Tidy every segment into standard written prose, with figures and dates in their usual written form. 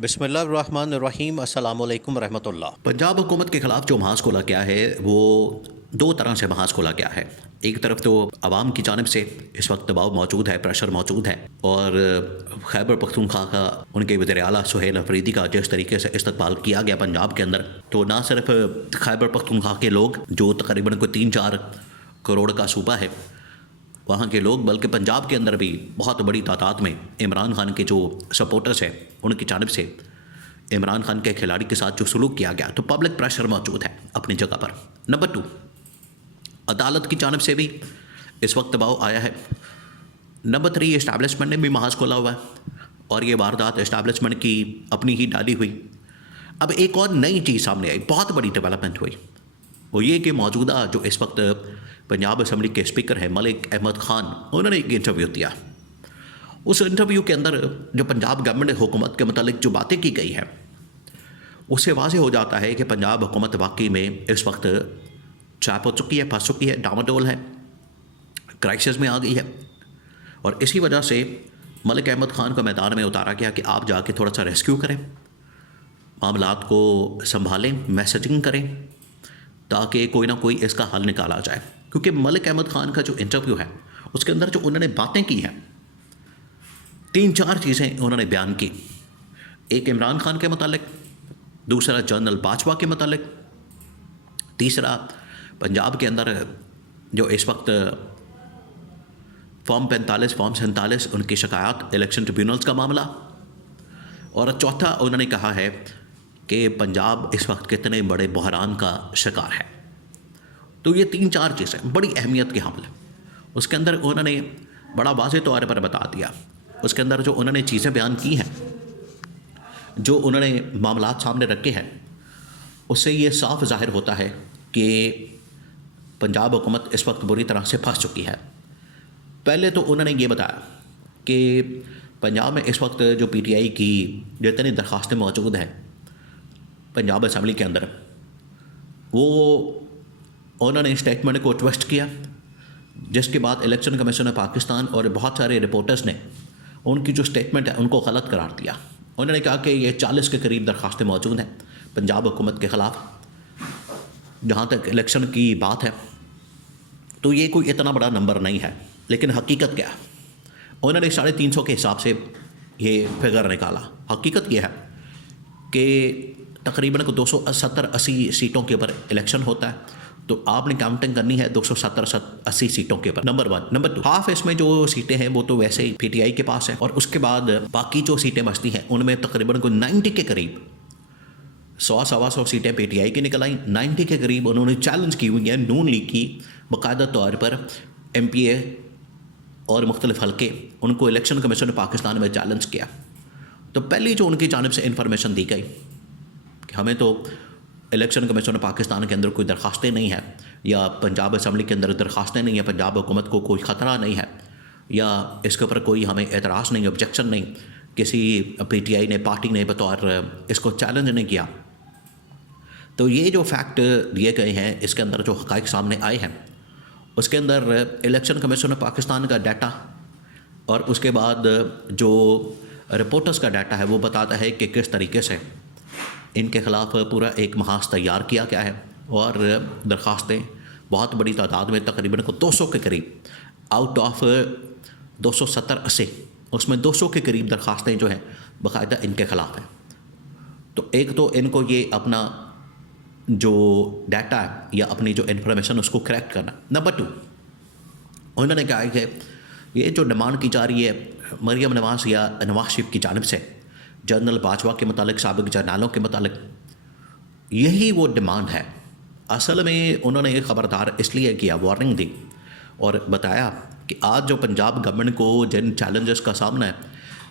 बिस्मिल्लाहिर्रहमानिर्रहीम अस्सलामु अलैकुम रहमतुल्लाह। पंजाब हुकूमत के ख़िलाफ़ जो महाज खोला गया है वो दो तरह से महाज खोला गया है। एक तरफ तो आवाम की जानिब से इस वक्त दबाव मौजूद है, प्रेशर मौजूद है और खैबर पख्तूनख्वा का उनके वज़ीर आला सुहेल अफरीदी का जिस तरीके से इस्तकबाल किया गया पंजाब के अंदर, तो ना सिर्फ खैबर पख्तूनख्वा के लोग जो तकरीबन कोई 3-4 करोड़ का सूबा है वहाँ के लोग, बल्कि पंजाब के अंदर भी बहुत बड़ी तादाद में इमरान खान के जो सपोर्टर्स हैं उनकी जानिब से इमरान खान के खिलाड़ी के साथ जो सलूक किया गया, तो पब्लिक प्रेशर मौजूद है अपनी जगह पर। नंबर 2, अदालत की जानिब से भी इस वक्त दबाव आया है। नंबर 3, इस्टेब्लिशमेंट ने भी महाज खोला हुआ है और ये वारदात इस्टेब्लिशमेंट की अपनी ही डाली हुई। अब एक और नई चीज़ सामने आई, बहुत बड़ी डेवलपमेंट हुई, वो ये कि मौजूदा जो इस वक्त पंजाब असम्बली के स्पीकर हैं मलिक अहमद ख़ान, उन्होंने एक इंटरव्यू दिया। उस इंटरव्यू के अंदर जो पंजाब गवर्नमेंट हुकूमत के मतलब जो बातें की गई है उससे वाज़ेह हो जाता है कि पंजाब हुकूमत वाकई में इस वक्त चाप हो चुकी है, फंस चुकी है, डामाडोल है, क्राइसिस में आ गई है। और इसी वजह से मलिक अहमद ख़ान को मैदान में उतारा गया कि आप जाके थोड़ा सा रेस्क्यू करें, मामलात को संभालें, मैसेजिंग करें ताकि कोई ना कोई इसका हल निकाला जाए। क्योंकि मलिक अहमद ख़ान का जो इंटरव्यू है उसके अंदर जो उन्होंने बातें की हैं, 3-4 चीज़ें उन्होंने बयान की। एक इमरान खान के मतलब, दूसरा जनरल बाजवा के मतलब, तीसरा पंजाब के अंदर जो इस वक्त फॉर्म 45, फॉर्म 47 उनकी शिकायत इलेक्शन ट्रिब्यूनल्स का मामला, और चौथा उन्होंने कहा है कि पंजाब इस वक्त कितने बड़े बहरान का शिकार है। तो ये 3-4 चीज़ें बड़ी अहमियत के हामिल हैं। उसके अंदर उन्होंने बड़ा वाज़ेह तौर पर बता दिया। उसके अंदर जो उन्होंने चीज़ें बयान की हैं, जो उन्होंने मामलात सामने रखे हैं, उससे ये साफ ज़ाहिर होता है कि पंजाब हुकूमत इस वक्त बुरी तरह से फंस चुकी है। पहले तो उन्होंने ये बताया कि पंजाब में इस वक्त जो PTI की जितनी दरख्वास्तें मौजूद हैं पंजाब असम्बली के अंदर, वो उन्होंने स्टेटमेंट को ट्विस्ट किया, जिसके बाद इलेक्शन कमीशन ऑफ पाकिस्तान और बहुत सारे रिपोर्टर्स ने उनकी जो स्टेटमेंट है उनको गलत करार दिया। उन्होंने कहा कि ये 40 के करीब दरख्वास्तें मौजूद हैं पंजाब हुकूमत के ख़िलाफ़। जहाँ तक इलेक्शन की बात है तो ये कोई इतना बड़ा नंबर नहीं है, लेकिन हकीकत क्या है, उन्होंने 350 के हिसाब से ये फिगर निकाला। हकीकत ये है कि तकरीबन को 270-80 सीटों के ऊपर इलेक्शन होता है, तो आपने काउंटिंग करनी है 270-80 सीटों के ऊपर। नंबर 1। नंबर 2, हाफ इसमें जो सीटें हैं वो तो वैसे ही PTI के पास है, और उसके बाद बाकी जो सीटें बचती हैं उनमें तकरीबन को 90 के करीब 100-125 सीटें PTI की निकल आई। 90 के करीब उन्होंने चैलेंज की हुई है नून लीग की बाकायदा तौर पर MPA और मुख्तलिफ हल्के, उनको इलेक्शन कमीशन पाकिस्तान में चैलेंज किया। तो पहली जो उनकी जानिब से इंफॉर्मेशन दी गई कि हमें तो इलेक्शन कमीशन पाकिस्तान के अंदर कोई दरख्वास्तें नहीं है, या पंजाब असम्बली के अंदर दरख्वास्तें नहीं है, पंजाब हुकूमत को कोई ख़तरा नहीं है, या इसके ऊपर कोई हमें एतराज़ नहीं, ऑब्जेक्शन नहीं, किसी PTI ने, पार्टी ने बतौर इसको चैलेंज नहीं किया। तो ये जो फैक्ट दिए गए हैं, इसके अंदर जो हक़ाइक़ सामने आए हैं, उसके अंदर इलेक्शन कमीशन पाकिस्तान का डाटा और उसके बाद जो रिपोर्टर्स का डाटा है वो बताता है कि किस तरीके से इनके ख़िलाफ़ पूरा एक महाज तैयार किया गया है, और दरख्वास्तें बहुत बड़ी तादाद में तकरीबन को 200 के करीब आउट ऑफ 270-80, उसमें 200 के करीब दरख्वास्तें जो हैं बाकायदा इनके ख़िलाफ़ हैं। तो एक तो इनको ये अपना जो डाटा है या अपनी जो इन्फॉर्मेशन उसको करेक्ट करना। नंबर 2, उन्होंने कहा कि ये जो डिमांड की जा रही है मरियम नवाज़ या नवाज शरीफ की जानिब से जनरल बाजवा के मतलब, साबिक जर्नलों के मतलब, यही वो डिमांड है। असल में उन्होंने एक ख़बरदार इसलिए किया, वार्निंग दी और बताया कि आज जो पंजाब गवर्नमेंट को जिन चैलेंजेस का सामना है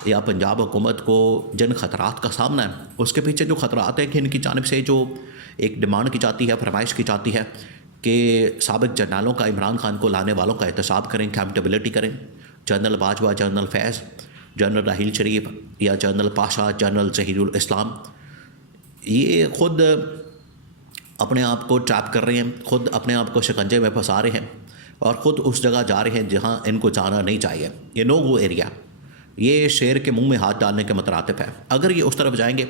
या पंजाब हुकूमत को जिन ख़तरात का सामना है, उसके पीछे जो ख़तरात है कि इनकी जानिब से जो एक डिमांड की जाती है, फरमाइश की जाती है कि साबिक जर्नलों का, इमरान खान को लाने वालों का एहतसाब करें, अकाउंटेबिलिटी करें। जनरल बाजवा, जनरल फैज़, जनरल राहील शरीफ या जनरल पाशा, जनरल ज़हीरुल इस्लाम, ये ख़ुद अपने आप को ट्रैप कर रहे हैं, ख़ुद अपने आप को शिकंजे में फंसा रहे हैं और ख़ुद उस जगह जा रहे हैं जहाँ इनको जाना नहीं चाहिए। ये नो गो एरिया, ये शेर के मुंह में हाथ डालने के मुतरातिब है। अगर ये उस तरफ जाएंगे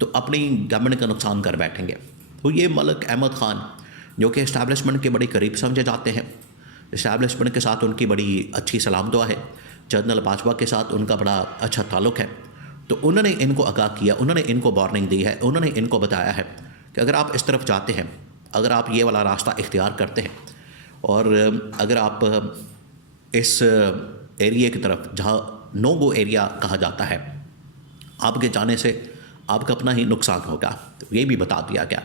तो अपनी गवर्नमेंट का नुकसान कर बैठेंगे। तो ये मलिक अहमद ख़ान जो कि इस्टेब्लिशमेंट के बड़ी करीब समझे जाते हैं, इस्टेब्लिशमेंट के साथ उनकी बड़ी अच्छी सलाम दुआ है, जनरल बाजवा के साथ उनका बड़ा अच्छा ताल्लुक़ है, तो उन्होंने इनको आगाह किया, उन्होंने इनको वार्निंग दी है, उन्होंने इनको बताया है कि अगर आप इस तरफ जाते हैं, अगर आप ये वाला रास्ता इख्तियार करते हैं और अगर आप इस एरिया की तरफ जहाँ नो गो एरिया कहा जाता है, आपके जाने से आपका अपना ही नुकसान होगा। तो ये भी बता दिया गया।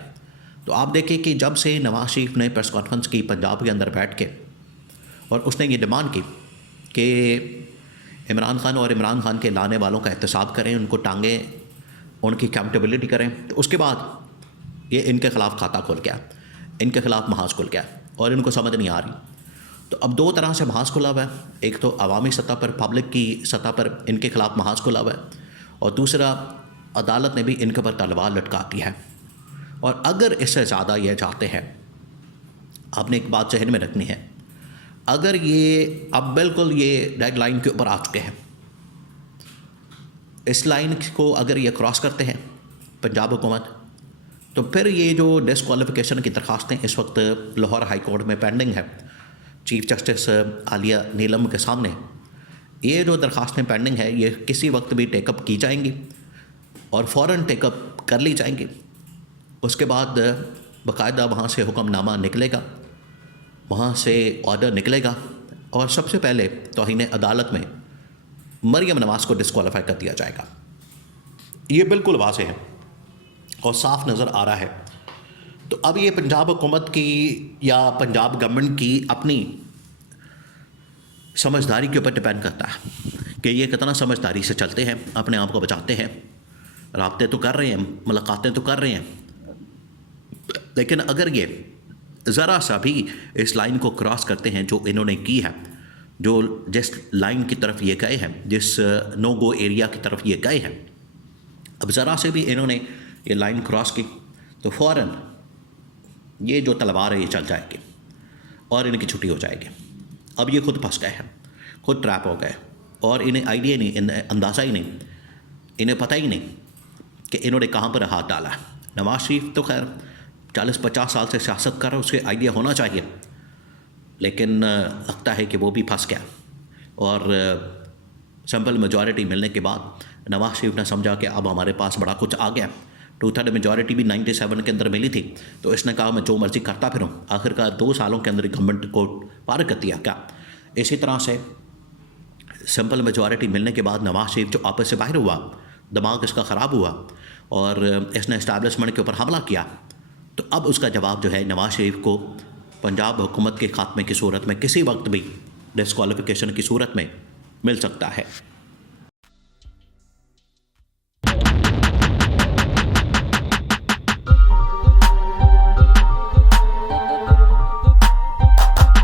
तो आप देखें कि जब से नवाज शरीफ ने प्रेस कॉन्फ्रेंस की पंजाब के अंदर बैठ के और उसने ये डिमांड की कि इमरान खान और इमरान खान के लाने वालों का एहतसाब करें, उनको टांगें, उनकी अकाउंटेबिलिटी करें, तो उसके बाद ये इनके ख़िलाफ़ खाता खुल गया, इनके ख़िलाफ़ महाज खुल गया और इनको समझ नहीं आ रही। तो अब दो तरह से महाज खुला हुआ है, एक तो अवामी सतह पर, पब्लिक की सतह पर इनके ख़िलाफ़ महाज खुला हुआ है, और दूसरा अदालत ने भी इनके ऊपर तलवार लटका दी है। और अगर इससे ज़्यादा ये चाहते हैं, आपने एक बात जहन में रखनी है, अगर ये अब बिल्कुल ये डेड लाइन के ऊपर आ चुके हैं, इस लाइन को अगर ये क्रॉस करते हैं पंजाब हुकूमत, तो फिर ये जो डिस्क्वालिफिकेशन की दरखास्तें इस वक्त लाहौर हाई कोर्ट में पेंडिंग है चीफ जस्टिस आलिया नीलम के सामने, ये जो दरखास्तें पेंडिंग है ये किसी वक्त भी टेकअप की जाएंगी और फ़ौरन टेकअप कर ली जाएंगी। उसके बाद बाकायदा वहाँ से हुक्मनामा निकलेगा, वहाँ से ऑर्डर निकलेगा और सबसे पहले तौहीन अदालत में मरियम नवाज़ को डिस्क्वालीफाई कर दिया जाएगा। ये बिल्कुल वाज़ेह है और साफ नज़र आ रहा है। तो अब ये पंजाब हुकूमत की या पंजाब गवर्नमेंट की अपनी समझदारी के ऊपर डिपेंड करता है कि ये कितना समझदारी से चलते हैं, अपने आप को बचाते हैं, राब्ते तो कर रहे हैं, मुलाकातें तो कर रहे हैं, लेकिन अगर ये ज़रा सा भी इस लाइन को क्रॉस करते हैं जो इन्होंने की है, जो जिस लाइन की तरफ ये गए हैं, जिस नो गो एरिया की तरफ ये गए हैं, अब ज़रा से भी इन्होंने ये लाइन क्रॉस की तो फ़ौरन ये जो तलवार है ये चल जाएगी और इनकी छुट्टी हो जाएगी। अब ये खुद फंस गए हैं, खुद ट्रैप हो गए और इन्हें आइडिया नहीं, इन्हें अंदाज़ा ही नहीं, इन्हें पता ही नहीं कि इन्होंने कहाँ पर हाथ डाला है। नवाज शरीफ तो खैर 40-50 साल से सियासत कर रहा है, उसके आइडिया होना चाहिए, लेकिन लगता है कि वो भी फंस गया और सिंपल मेजॉरिटी मिलने के बाद नवाज शरीफ ने समझा कि अब हमारे पास बड़ा कुछ आ गया। 2/3 मेजॉरिटी भी 97 के अंदर मिली थी, तो इसने कहा मैं जो मर्ज़ी करता फिरूँ। आखिरकार 2 सालों के अंदर गवर्नमेंट को पार कर दिया क्या। इसी तरह से सिंपल मेजॉरिटी मिलने के बाद नवाज शरीफ जो आपस से बाहर हुआ, दिमाग इसका ख़राब हुआ और इसने इस्टेब्लिशमेंट के ऊपर हमला किया, तो अब उसका जवाब जो है नवाज शरीफ को पंजाब हुकूमत के खात्मे की सूरत में किसी वक्त भी डिस्क्वालिफिकेशन की सूरत में मिल सकता है।